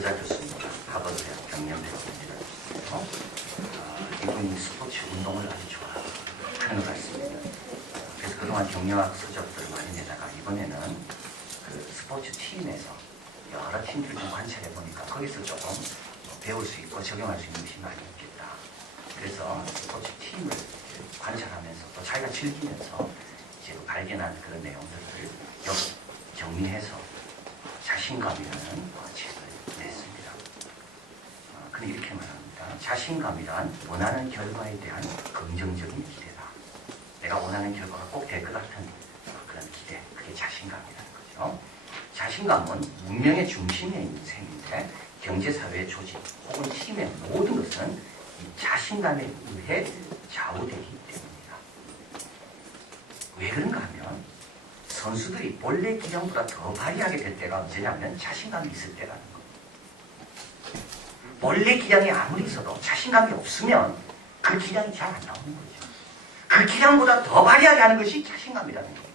여자 교수입니다. 하버드대학 경영대학원입니다. 이분이 스포츠 운동을 아주 좋아하는 것 같습니다. 그래서 그동안 경영학 서적들을 많이 내다가 이번에는 그 스포츠 팀에서 여러 팀들을 좀 관찰해 보니까 거기서 조금 배울 수 있고 적용할 수 있는 것이 많이 있겠다. 그래서 스포츠 팀을 관찰하면서 또 자기가 즐기면서 이제 발견한 그런 내용들을 정리해서 자신감이라는 책을 냈습니다. 그는 이렇게 말합니다. 자신감이란 원하는 결과에 대한 긍정적인 기대다. 내가 원하는 결과가 꼭 될 것 같은 그런 기대, 그게 자신감이라는 거죠. 자신감은 문명의 중심에 있는 셈인데 경제사회의 조직 혹은 팀의 모든 것은 이 자신감에 의해 좌우되기 때문이다. 왜 그런가 하면 선수들이 본래 기량보다 더 발휘하게 될 때가 언제냐면 자신감이 있을 때라는 겁니다. 본래 기량이 아무리 있어도 자신감이 없으면 그 기량이 잘 안 나오는 거죠. 그 기량보다 더 발휘하게 하는 것이 자신감이라는 겁니다.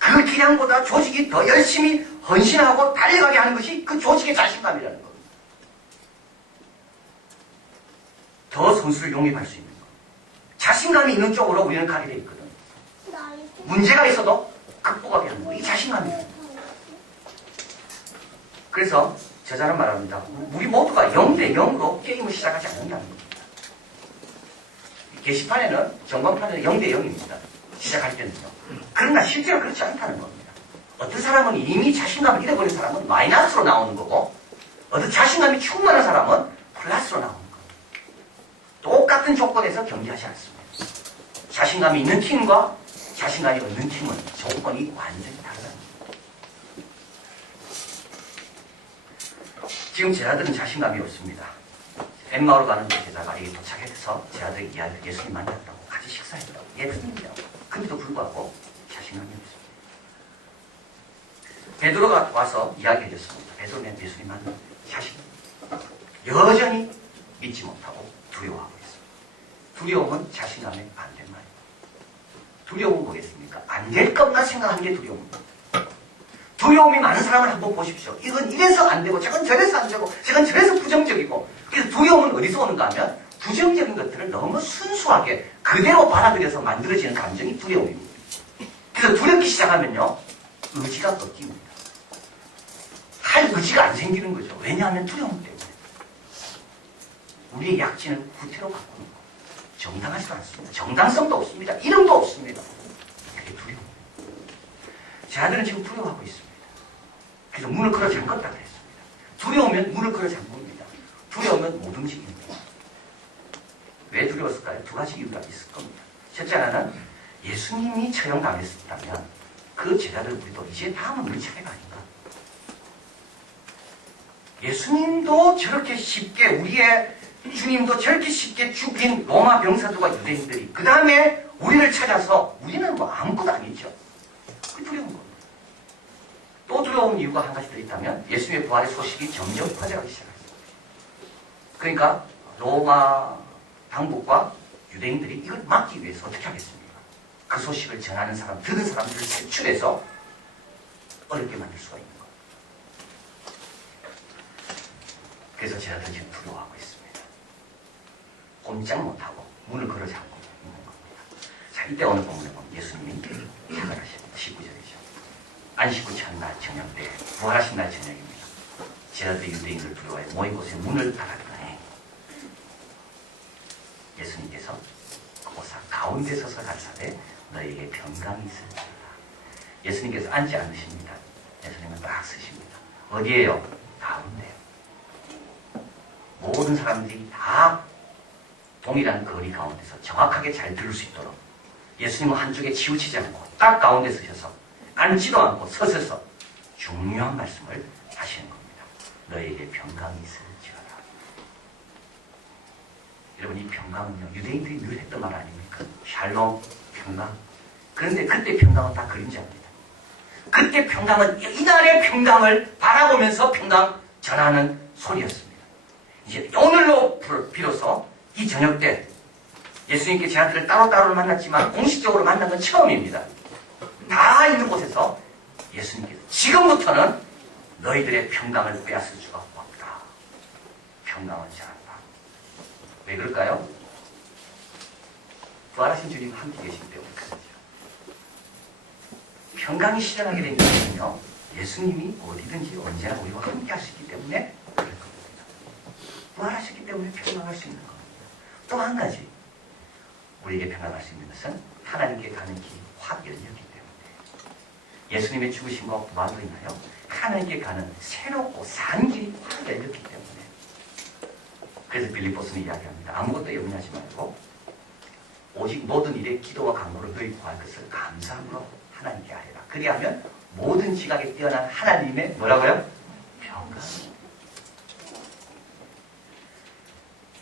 그 기량보다 조직이 더 열심히 헌신하고 달려가게 하는 것이 그 조직의 자신감이라는 겁니다. 더 선수를 용입할 수 있는 것. 자신감이 있는 쪽으로 우리는 가게 돼 있거든. 문제가 있어도 극복하게 하는 거예요. 이 자신감이에요. 그래서 저자는 말합니다. 우리 모두가 0대 0으로 게임을 시작하지 않는다는 겁니다. 게시판에는 전광판에는 0대 0입니다. 시작할 때는요. 그러나 실제로 그렇지 않다는 겁니다. 어떤 사람은 이미 자신감을 잃어버린 사람은 마이너스로 나오는 거고 어떤 자신감이 충만한 사람은 플러스로 나오는 겁니다. 똑같은 조건에서 경기하지 않습니다. 자신감이 있는 팀과 자신감이 없는 팀은 조건이 완전히 다르다는 겁니다. 지금 제자들은 자신감이 없습니다. 엠마오로 가는 제자가 여기 도착해서 제자들의 이야기를 예수님 만났다고 같이 식사했다고 예수님이라고. 근데도 불구하고 자신감이 없습니다. 베드로가 와서 이야기해 줬습니다. 베드로는 예수님 만나 자신 여전히 믿지 못하고 두려워하고 있습니다. 두려움은 자신감의 반대말입니다. 두려움은 뭐겠습니까? 안 될 것만 생각하는 게 두려움입니다. 두려움이 많은 사람을 한번 보십시오. 이건 이래서 안 되고 저건 저래서 안 되고 저건 저래서 부정적이고. 그래서 두려움은 어디서 오는가 하면 부정적인 것들을 너무 순수하게 그대로 받아들여서 만들어지는 감정이 두려움입니다. 그래서 두렵기 시작하면요. 의지가 꺾입니다. 할 의지가 안 생기는 거죠. 왜냐하면 두려움 때문에. 우리의 약진을 구태로 바꾸는 거예요. 정당하지도 않습니다. 정당성도 없습니다. 이름도 없습니다. 그게 두려움입니다. 제자들은 지금 두려워하고 있습니다. 그래서 문을 걸어 잠궜다 그랬습니다. 두려우면 문을 걸어 잠굽니다. 두려우면 못 움직입니다. 왜 두려웠을까요? 두 가지 이유가 있을 겁니다. 첫째 하나는 예수님이 처형당했었다면 그 제자들 우리도 이제 다음은 우리 차례가 아닌가. 예수님도 저렇게 쉽게 우리의 주님도 저렇게 쉽게 죽인 로마 병사들과 유대인들이 그 다음에 우리를 찾아서 우리는 뭐 아무것도 아니죠. 그게 두려운 겁니다. 또 두려운 이유가 한 가지 더 있다면 예수님의 부활의 소식이 점점 퍼져가기 시작합니다. 그러니까 로마 당국과 유대인들이 이걸 막기 위해서 어떻게 하겠습니까? 그 소식을 전하는 사람, 들은 사람들을 색출해서 어렵게 만들 수가 있는 겁니다. 그래서 제자들은 지금 두려워하고 있습니다. 꼼짝 못하고 문을 걸어 잠고 있는 겁니다. 자, 이때 오늘 본문에 보면 예수님이 사과를 하십니다. 19절이죠. 안식 후 첫날 저녁 때 부활하신 날 저녁입니다. 제자들이 유대인을 두려워해 모인 곳에 문을 닫았더니 예수님께서 그곳 가운데 서서 가라사대 너희에게 평강이 있을지어다. 예수님께서 앉지 않으십니다. 예수님은 딱 서십니다. 어디에요? 가운데요. 모든 사람들이 다 동일한 거리 가운데서 정확하게 잘 들을 수 있도록 예수님은 한쪽에 치우치지 않고 딱 가운데 서셔서 앉지도 않고 서셔서 중요한 말씀을 하시는 겁니다. 너희에게 평강이 있을지어다. 여러분 이 평강은요 유대인들이 늘 했던 말 아닙니까? 샬롬, 평강. 그런데 그때 평강은 다 그림자입니다. 그때 평강은 이날의 평강을 바라보면서 평강 전하는 소리였습니다. 이제 오늘로 비로소 이 저녁 때 예수님께 제자들을 따로따로 만났지만 공식적으로 만난 건 처음입니다. 다 있는 곳에서 예수님께서 지금부터는 너희들의 평강을 빼앗을 수가 없다. 평강을 잘한다. 왜 그럴까요? 부활하신 주님 함께 계시기 때문에 그렇죠. 평강이 실현하게 된 이유는요, 예수님이 어디든지 언제나 우리와 함께 하시기 때문에 그럴 겁니다. 부활하셨기 때문에 평강할 수 있는 겁니다. 또 한 가지, 우리에게 평강할 수 있는 것은 하나님께 가는 길이 확 열렸기 때문에, 예수님의 죽으심과 부활로 인하여 하나님께 가는 새롭고 산 길이 확 열렸기 때문에, 그래서 빌립보서는 이야기합니다. 아무것도 염려하지 말고 오직 모든 일에 기도와 간구로 너희 구할 것을 감사함으로 하나님께 아뢰라. 그리하면 모든 지각에 뛰어난 하나님의 뭐라고요? 평강.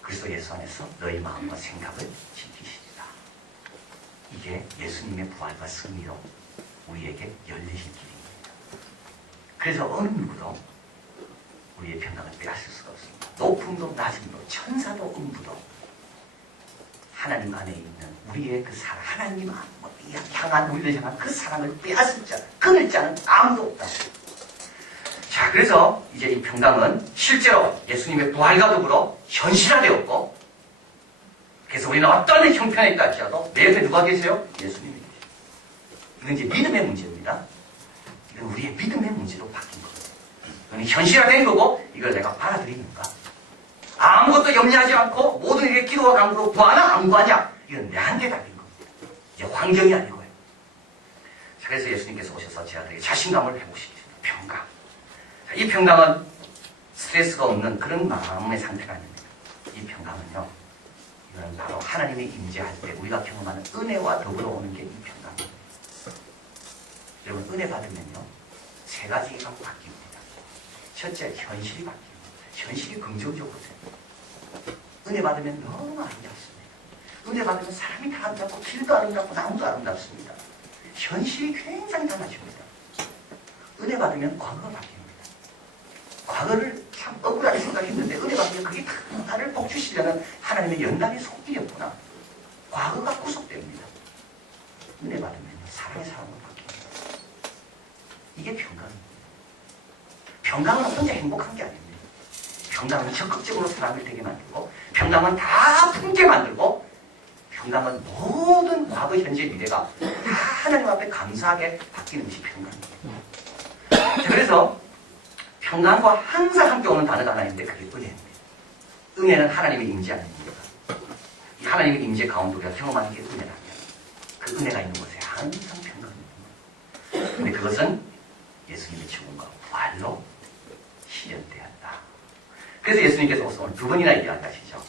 그리스도 예수 안에서 너희 마음과 생각을 지키시리라. 이게 예수님의 부활과 승리로 우리에게 열리신 길입니다. 그래서 어느 누구도 우리의 평강을 빼앗을 수가 없습니다. 높음도 낮음도 천사도 음부도 하나님 안에 있는 우리의 그 사랑, 하나님 향한 우리를 향한 그 사랑을 빼앗을 자, 끊을 자는 아무도 없다. 자, 그래서 이제 이 평강은 실제로 예수님의 부활과 더불어 현실화되었고, 그래서 우리는 어떤 형편에 있다 할지라도 내 옆에 누가 계세요? 예수님이 계세요. 이건 이제 믿음의 문제입니다. 이건 우리의 믿음의 문제로 바뀐 겁니다. 이건 현실화된 거고, 이걸 내가 받아들이는가? 아무것도 염려하지 않고 모든 일에 기도와 간구로 구하나 안 구하냐? 이건 내한테 달린 겁니다. 이제 환경이 아니고요. 자, 그래서 예수님께서 오셔서 제자들에게 자신감을 회복시키십니다. 평강. 자, 이 평강은 스트레스가 없는 그런 마음의 상태가 아닙니다. 이 평강은요, 이거는 바로 하나님이 임재할 때 우리가 경험하는 은혜와 더불어 오는 게 이 평강입니다. 여러분, 은혜 받으면요, 세 가지가 바뀝니다. 첫째, 현실이 바뀝니다. 현실이 긍정적으로 됩니다. 은혜 받으면 너무 아름답습니다. 은혜 받으면 사람이 다 아름답고 길도 아름답고 나무도 아름답습니다. 현실이 굉장히 달라집니다. 은혜 받으면 과거가 바뀝니다. 과거를 참 억울하게 생각했는데 은혜 받으면 그게 다 나를 복주시려는 하나님의 연단의 손길이었구나. 과거가 구속됩니다. 은혜 받으면 사랑의 사람으로 바뀝니다. 이게 평강입니다. 평강은 혼자 행복한 게 아닙니다. 평강은 적극적으로 사람을 되게 만들고, 평강은 다 품게 만들고, 평강은 모든 과거, 현재, 미래가 다 하나님 앞에 감사하게 바뀌는 것이 평강입니다. 자, 그래서 평강과 항상 함께 오는 단어가 하나 있는데 그게 은혜입니다. 은혜는 하나님의 임재 아닙니까? 이 하나님의 임재 가운데 우리가 경험하는 게 은혜라면 그 은혜가 있는 곳에 항상 평강입니다. 근데 그것은 예수님의 죽음과 부활로 실현되었다. 그래서 예수님께서 오늘 두 번이나 이야기하시죠.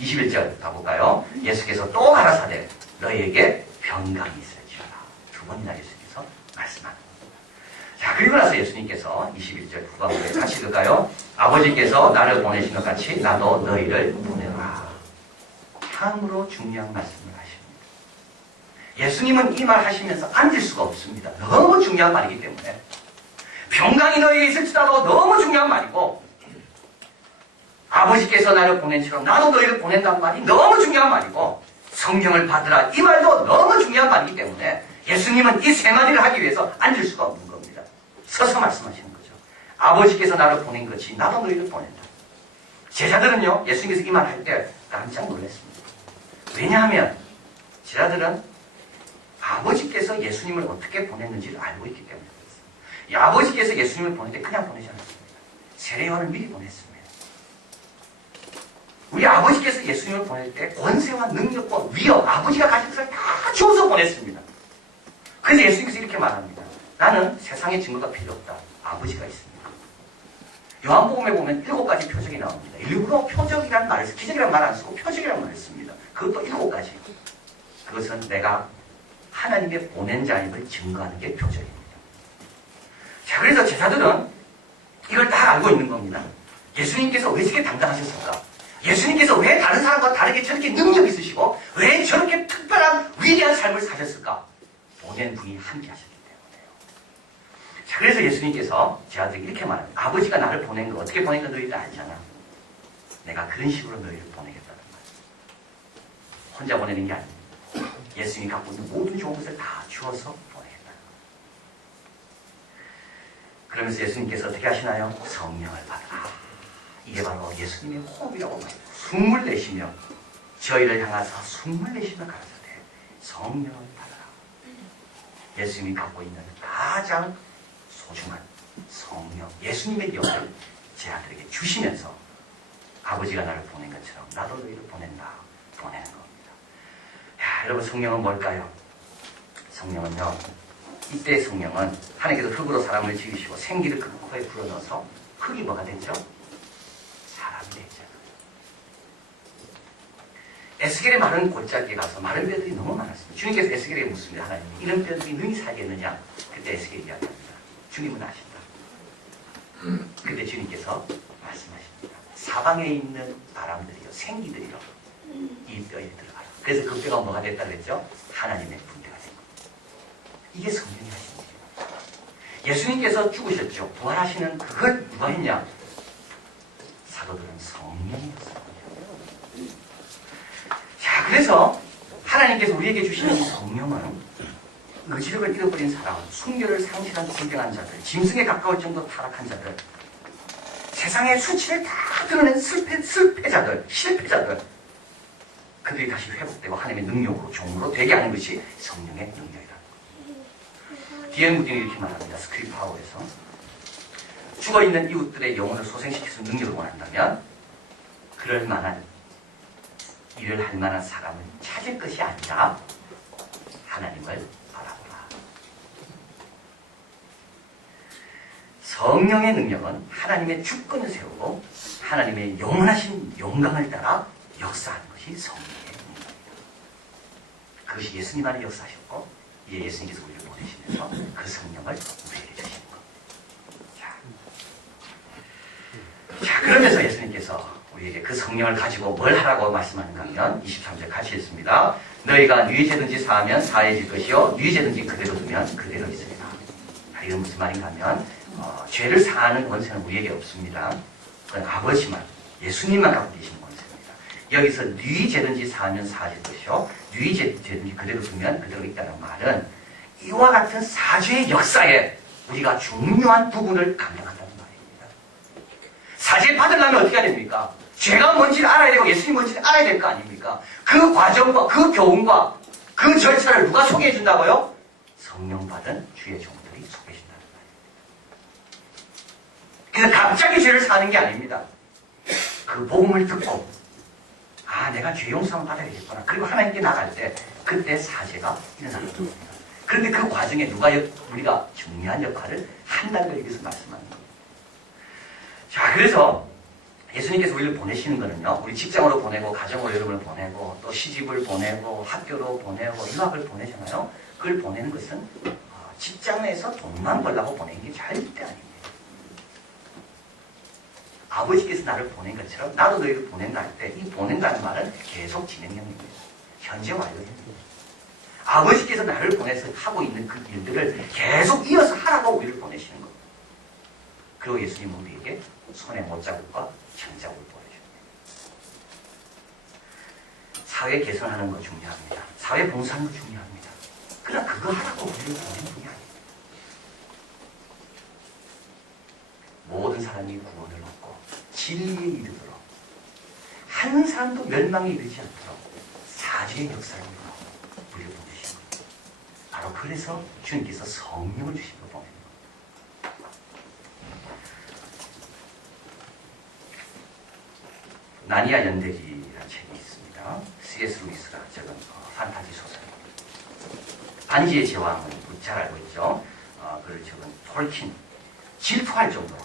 21절 가볼까요? 예수께서 또 가라사대 너희에게 평강이 있을지어다. 두 번이나 예수님께서 말씀하는 겁니다. 자, 그리고 나서 예수님께서 21절 후반부에 같이 읽을까요? 아버지께서 나를 보내신 것 같이 나도 너희를 보내라. 참으로 중요한 말씀을 하십니다. 예수님은 이 말 하시면서 앉을 수가 없습니다. 너무 중요한 말이기 때문에. 평강이 너희에게 있을지라도 너무 중요한 말이고, 아버지께서 나를 보낸처럼 나도 너희를 보낸다는 말이 너무 중요한 말이고, 성령을 받으라 이 말도 너무 중요한 말이기 때문에 예수님은 이 세 마디를 하기 위해서 앉을 수가 없는 겁니다. 서서 말씀하시는 거죠. 아버지께서 나를 보낸 것이 나도 너희를 보낸다. 제자들은요, 예수님께서 이 말 할 때 깜짝 놀랐습니다. 왜냐하면 제자들은 아버지께서 예수님을 어떻게 보냈는지를 알고 있기 때문에 그렇습니다. 이 아버지께서 예수님을 보낼 때 그냥 보내지 않았습니다. 세례요한을 미리 보냈습니다. 우리 아버지께서 예수님을 보낼 때 권세와 능력과 위엄, 아버지가 가진 것을 다 주어서 보냈습니다. 그래서 예수님께서 이렇게 말합니다. 나는 세상의 증거가 필요 없다. 아버지가 있습니다. 요한복음에 보면 7가지 표적이 나옵니다. 일부러 표적이라는 말을 쓰고, 기적이라는 말 안 쓰고 표적이라는 말을 씁니다. 그것도 7가지. 그것은 내가 하나님의 보낸 자임을 증거하는 게 표적입니다. 자, 그래서 제자들은 이걸 다 알고 있는 겁니다. 예수님께서 왜 저렇게 당당하셨을까? 예수님께서 왜 다른 사람과 다르게 저렇게 능력이 있으시고 왜 저렇게 특별한 위대한 삶을 사셨을까? 보낸 분이 함께 하셨기 때문에요. 자, 그래서 예수님께서 제자들에게 이렇게 말합니다. 아버지가 나를 보낸 거 어떻게 보낸 거 너희들 알잖아. 내가 그런 식으로 너희를 보내겠다는 거예요. 혼자 보내는 게 아닙니다. 예수님이 갖고 있는 모든 좋은 것을 다 주어서 보내겠다는 거예요. 그러면서 예수님께서 어떻게 하시나요? 성령을 받으라. 이게 바로 바로 예수님의 호흡이라고 말해요. 숨을 내쉬며 저희를 향하사 숨을 내쉬며 가라사대 성령을 받아라. 예수님이 갖고 있는 가장 소중한 성령, 예수님의 영을 제 아들에게 주시면서 아버지가 나를 보낸 것처럼 나도 너희를 보내는 겁니다. 야, 여러분, 성령은 뭘까요? 성령은요, 이때의 성령은 하나님께서 흙으로 사람을 지으시고 생기를 그 코에 불어넣어서 흙이 뭐가 됐죠? 사람이 됐죠. 에스겔의 마른 골짜기에 가서 마른 뼈들이 너무 많았습니다. 주님께서 에스겔에게 묻습니다. 하나님, 이런 뼈들이 능히 살겠느냐? 그때 에스겔이 이야기합니다. 주님은 아신다. 그때 주님께서 말씀하십니다. 사방에 있는 바람들이요, 생기들이요, 이 뼈에 들어가라. 그래서 그 뼈가 뭐가 됐다 그랬죠? 하나님의 분대가 된 겁니다. 이게 성령이 하신 일입니다. 예수님께서 죽으셨죠. 부활하시는 그걸 누가 했냐? 사도들은 성령이었어요. 자, 그래서 하나님께서 우리에게 주시는 이 성령은 의지력을 잃어버린 사람, 순결을 상실한 불경한 자들, 짐승에 가까울 정도 타락한 자들, 세상의 수치를 다 드러낸 실패자들, 그들이 다시 회복되고 하나님의 능력으로 종으로 되게 하는 것이 성령의 능력이라는 것. 디엘 무딩이 이렇게 말합니다. 스크립파워에서 죽어있는 이웃들의 영혼을 소생시켜서 능력을 원한다면 그럴 만한 일을 할 만한 사람을 찾을 것이 아니라 하나님을 바라보라. 성령의 능력은 하나님의 주권을 세우고 하나님의 영원하신 영광을 따라 역사하는 것이 성령의 능력입니다. 그것이 예수님 안에 역사하셨고 이제 예수님께서 우리를 보내시면서 그 성령을 우리에게 주시는 겁니다. 자, 그러면서 예수님께서 우리에게 그 성령을 가지고 뭘 하라고 말씀하는가 하면 23절 같이 읽습니다. 너희가 누이 죄든지 사하면 사해질 것이요 누이 죄든지 그대로 두면 그대로 있으리라. 이건 무슨 말인가 하면 죄를 사하는 권세는 우리에게 없습니다. 그건 아버지만 예수님만 갖고 계신 권세입니다. 여기서 누이 죄든지 사하면 사해질 것이요 누이 죄든지 그대로 두면 그대로 있다는 말은 이와 같은 사죄의 역사에 우리가 중요한 부분을 감당한다는 말입니다. 사죄 받으려면 어떻게 해야 됩니까? 죄가 뭔지를 알아야 되고 예수님 뭔지를 알아야 될 거 아닙니까? 그 과정과 그 교훈과 그 절차를 누가 소개해 준다고요? 성령 받은 주의 종들이 소개해 준다는 말입니다. 그래서 갑자기 죄를 사는 게 아닙니다. 그 복음을 듣고 내가 죄 용서를 받아야 되겠구나. 그리고 하나님께 나갈 때 그때 사죄가 일어나는 겁니다. 그런데 그 과정에 우리가 중요한 역할을 한다는 걸 여기서 말씀하는 겁니다. 자, 그래서 예수님께서 우리를 보내시는 거는요, 우리 직장으로 보내고, 가정으로 여러분을 보내고, 또 시집을 보내고, 학교로 보내고, 유학을 보내잖아요. 그걸 보내는 것은 직장 내에서 돈만 벌라고 보내는 게 절대 아닙니다. 아버지께서 나를 보낸 것처럼 나도 너희를 보낸다 할 때 이 보낸다는 말은 계속 진행형입니다. 현재 완료형입니다. 아버지께서 나를 보내서 하고 있는 그 일들을 계속 이어서 하라고 우리를 보내시는 겁니다. 그리고 예수님은 우리에게 손에 못자국과 천자국을 보여줍니다. 사회 개선하는 거 중요합니다. 사회 봉사하는 거 중요합니다. 그러나 그거 하라고 우리를 보내는 분이 아닙니다. 모든 사람이 구원을 얻고 진리에 이르도록 한 사람도 멸망에 이르지 않도록 사죄의 역사를 이루고 우리를 보내신 겁니다. 바로 그래서 주님께서 성령을 주시고 보내는 겁니다. 나니아 연대기라는 책이 있습니다. C.S. 루이스가 적은 판타지 소설입니다. 반지의 제왕은 잘 알고 있죠. 그를 적은 톨킨, 질투할 정도로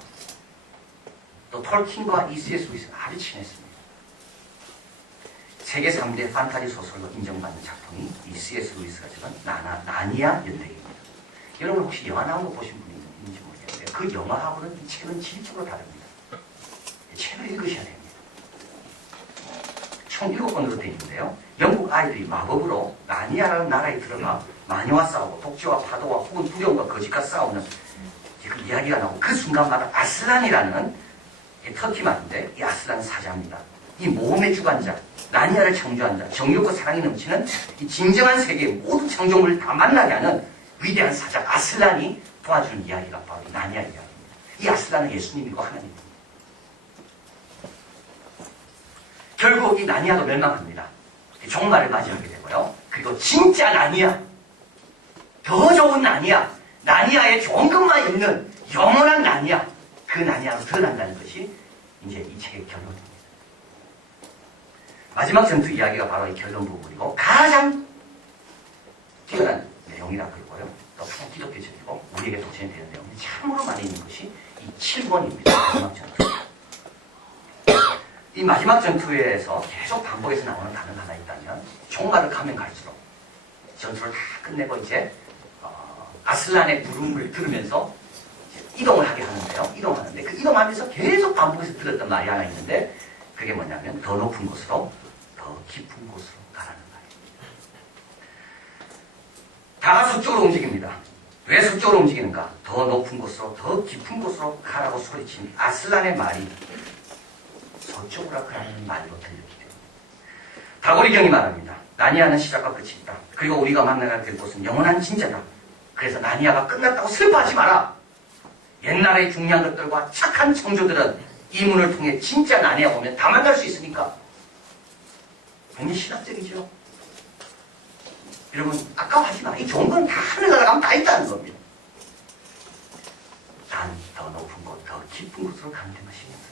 또 톨킨과 이 C.S. 루이스는 아주 친했습니다. 세계 3대 판타지 소설로 인정받는 작품이 이 C.S. 루이스가 적은 나니아 연대기입니다. 여러분 혹시 영화 나온 거 보신 분이 있는지 모르겠는데 그 영화하고는 이 책은 질적으로 다릅니다. 이 책을 읽으셔야 됩니다. 총 7권으로 되어 있는데요. 영국 아이들이 마법으로 나니아라는 나라에 들어가 마녀와 싸우고 독재와 파도와 혹은 두려움과 거짓과 싸우는 그 이야기가 나오고 그 순간마다 아슬란이라는 터키 말인데 이 아슬란은 사자입니다. 이 모험의 주관자, 나니아를 창조한 자, 정욕과 사랑이 넘치는 이 진정한 세계의 모든 창조물을 다 만나게 하는 위대한 사자 아슬란이 도와주는 이야기가 바로 나니아 이야기입니다. 이 아슬란은 예수님이고 하나님입니다. 결국 이 나니아도 멸망합니다. 종말을 맞이하게 되고요. 그리고 진짜 나니아, 더 좋은 나니아, 나니아의 좋은 것만 있는 영원한 나니아, 그 나니아로 드러난다는 것이 이제 이 책의 결론입니다. 마지막 전투 이야기가 바로 이 결론 부분이고 가장 뛰어난 내용이라고 그러고요. 또 가장 기독교적이고 우리에게 도전이 되는 내용이 참으로 많이 있는 것이 이 7권입니다. 마지막 전투. 이 마지막 전투에서 계속 반복해서 나오는 단어가 하나 있다면 종말을 가면 갈수록 전투를 다 끝내고 이제 아슬란의 부름을 들으면서 이제 이동을 하게 하는데요. 이동하는데 그 이동하면서 계속 반복해서 들었던 말이 하나 있는데 그게 뭐냐면 더 높은 곳으로 더 깊은 곳으로 가라는 말입니다. 다가 서쪽으로 움직입니다. 왜 서쪽으로 움직이는가? 더 높은 곳으로 더 깊은 곳으로 가라고 소리친 아슬란의 말이 서쪽으로 가라는 말로 들렸기 때문에 다고리경이 말합니다. 나니아는 시작과 끝이 있다. 그리고 우리가 만나게 될 곳은 영원한 진짜다. 그래서 나니아가 끝났다고 슬퍼하지 마라. 옛날의 중요한 것들과 착한 청조들은 이 문을 통해 진짜 나니아 보면 다 만날 수 있으니까. 굉장히 신학적이죠. 여러분 아까워하지 마. 이 좋은 건 다 하늘 날아가면 다 있다는 겁니다. 단 더 높은 곳, 더 깊은 곳으로 가는 데만 신경 써라.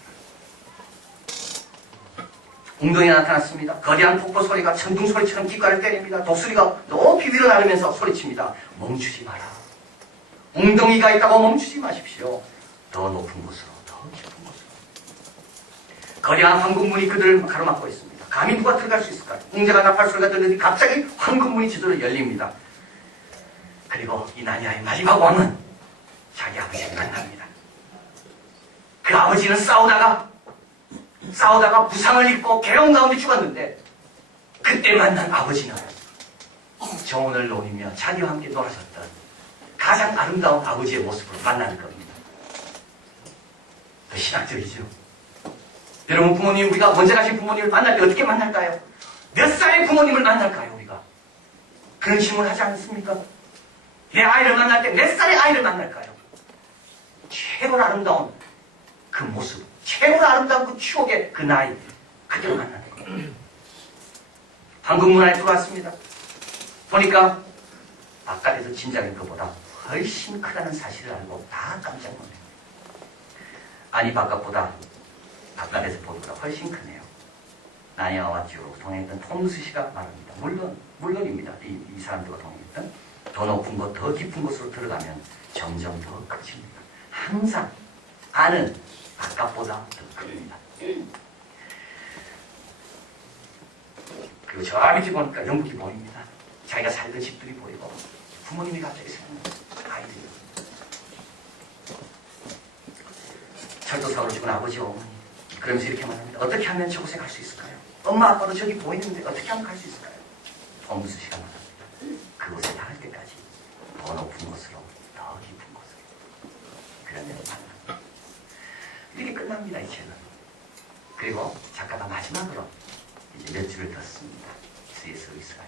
웅덩이가 나타났습니다. 거대한 폭포 소리가 천둥 소리처럼 귓가를 때립니다. 독수리가 높이 위로 나르면서 소리칩니다. 멈추지 마라. 웅덩이가 있다고 멈추지 마십시오. 더 높은 곳으로, 더 깊은 곳으로. 거대한 황금문이 그들을 가로막고 있습니다. 감히 누가 들어갈 수 있을까요? 웅장한 나팔 소리가 들리니 갑자기 황금문이 저절로 열립니다. 그리고 이 나니아의 마지막 왕은 자기 아버지를 만납니다. 그 아버지는 싸우다가 부상을 입고 괴로운 가운데 죽었는데 그때 만난 아버지는 정원을 노리며 자기와 함께 놀아줬던 가장 아름다운 아버지의 모습으로 만나는 겁니다. 더 신학적이죠. 여러분 부모님, 우리가 먼저 가신 부모님을 만날 때 어떻게 만날까요? 몇 살의 부모님을 만날까요? 우리가 그런 질문을 하지 않습니까? 내 아이를 만날 때 몇 살의 아이를 만날까요? 최고로 아름다운 그 모습, 최고로 아름다운 그 추억의 그 나이, 그대로 만나는 거예요. 방금 문 안에 들어왔습니다. 보니까 바깥에서 짐작인 것보다 훨씬 크다는 사실을 알고 다 깜짝 놀랍니다. 아니 바깥에서 보기보다 훨씬 크네요. 나니아와 쭉 동행했던 톰스 씨가 말합니다. 물론입니다. 이 사람들과 동행했던 더 높은 곳, 더 깊은 곳으로 들어가면 점점 더 커집니다. 항상 안은 바깥보다 더 큽니다. 그리고 저 밑에 보니까 영국이 보입니다. 자기가 살던 집들이 보이고 부모님이 갑자기 생각나는 아이들이. 철도사고로 죽은 아버지, 어머니. 그러면서 이렇게 말합니다. 어떻게 하면 저곳에 갈 수 있을까요? 엄마 아빠도 저기 보이는데 어떻게 하면 갈 수 있을까요? 톰스 씨가 말합니다. 그곳에 닿을 때까지 더 높은 곳으로, 더 깊은 곳으로. 그러면 만납니다. 이렇게 끝납니다, 이 책은. 그리고 작가가 마지막으로 이제 몇 줄을 떴습니다. C.S. 루이스가요.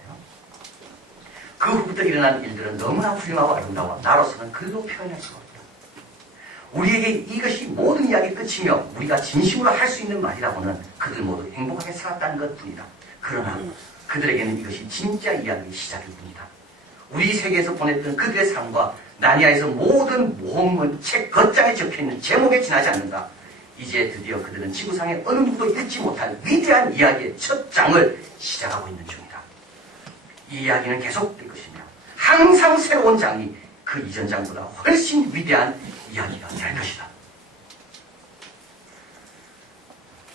그 후부터 일어난 일들은 너무나 훌륭하고 아름다워 나로서는 글로 표현할 수가 없다. 우리에게 이것이 모든 이야기의 끝이며 우리가 진심으로 할 수 있는 말이라고는 그들 모두 행복하게 살았다는 것뿐이다. 그러나 그들에게는 이것이 진짜 이야기의 시작일 뿐이다. 우리 세계에서 보냈던 그들의 삶과 나니아에서 모든 모험은 책 겉장에 적혀있는 제목에 지나지 않는다. 이제 드디어 그들은 지구상의 어느 누구도 읽지 못할 위대한 이야기의 첫 장을 시작하고 있는 중이다. 이 이야기는 계속될 것이며 항상 새로운 장이 그 이전 장보다 훨씬 위대한 이야기가 될 것이다.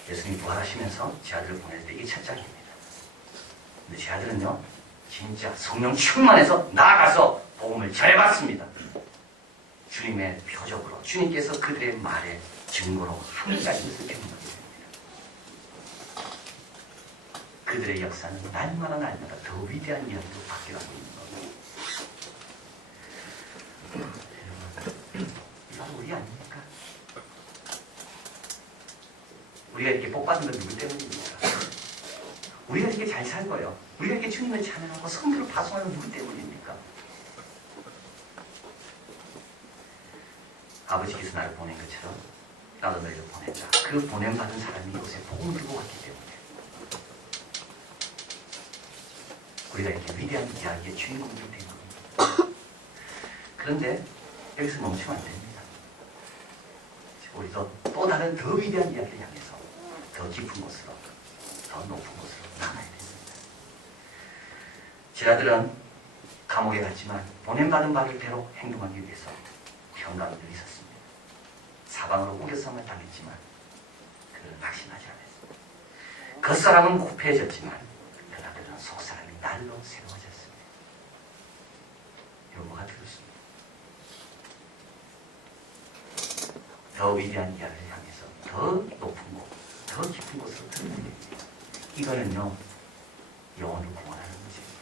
예수님이 부활하시면서 제 아들을 보낼 때 이게 첫 장입니다. 근데 제 아들은요, 진짜 성령 충만해서 나아가서 복음을 전해봤습니다. 주님의 표적으로, 주님께서 그들의 말에 증거로 한 가지 것을 경험하게 됩니다. 그들의 역사는 날마다 더 위대한 이야기로 바뀌어가고 있는 겁니다. 이건 우리 아닙니까? 우리가 이렇게 복받은 건 누구 때문입니까? 우리가 이렇게 잘 살고요. 우리가 이렇게 주님을 찬양하고 성도를 파송하는 건 누구 때문입니까? 아버지께서 나를 보낸 것처럼 나도 너희를 보낸다. 그 보냄받은 사람이 이곳에 복음을 들고 왔기 때문에 우리가 이렇게 위대한 이야기의 주인공이 된 겁니다. 그런데 여기서 멈추면 안 됩니다. 우리도 또 다른 더 위대한 이야기를 향해서 더 깊은 곳으로, 더 높은 곳으로 나가야 됩니다. 제자들은 감옥에 갔지만 보냄받은 바를 대로 행동하기 위해서 평강을 있었습니다. 사방으로 우겨싸움을 당했지만 그들은 낙심하지 않았습니다. 겉사람은 고패해졌지만 그러나 그들은 속사람이 날로 새로워졌습니다. 이런 뭐가 들었습니다. 더 위대한 이야기를 향해서 더 높은 곳, 더 깊은 곳으로 들어가야 됩니다. 이거는요, 영혼을 구원하는 문제입니다.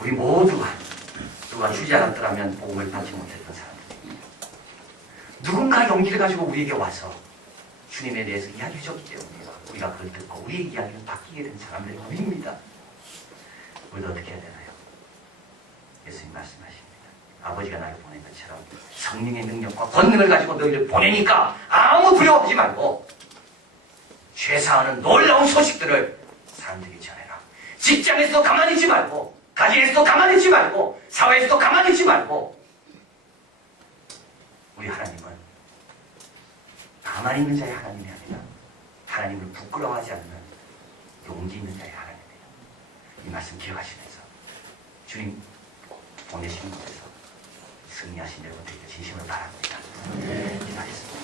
우리 모두가 누가 주지 않았더라면 복음을 받지 못했던 사람들입니다. 누군가 용기를 가지고 우리에게 와서 주님에 대해서 이야기해 줬기 때문에 우리가 그걸 듣고 우리의 이야기를 바뀌게 된 사람들이 우리입니다. 우리도 어떻게 해야 되나요? 예수님 말씀하십니다. 아버지가 나를 보낸 것처럼 성령의 능력과 권능을 가지고 너희를 보내니까 아무 두려워하지 말고 죄사하는 놀라운 소식들을 사람들에게 전해라. 직장에서도 가만히 있지 말고, 가정에서도 가만히 있지 말고, 사회에서도 가만히 있지 말고. 우리 하나님은 가만히 있는 자의 하나님이 아니라 하나님을 부끄러워하지 않는 용기 있는 자의 하나님이에요. 이 말씀 기억하시면서 주님 보내시는 곳에서 승리하신 여러분들에게 진심으로 바랍니다. 기도하겠습니다.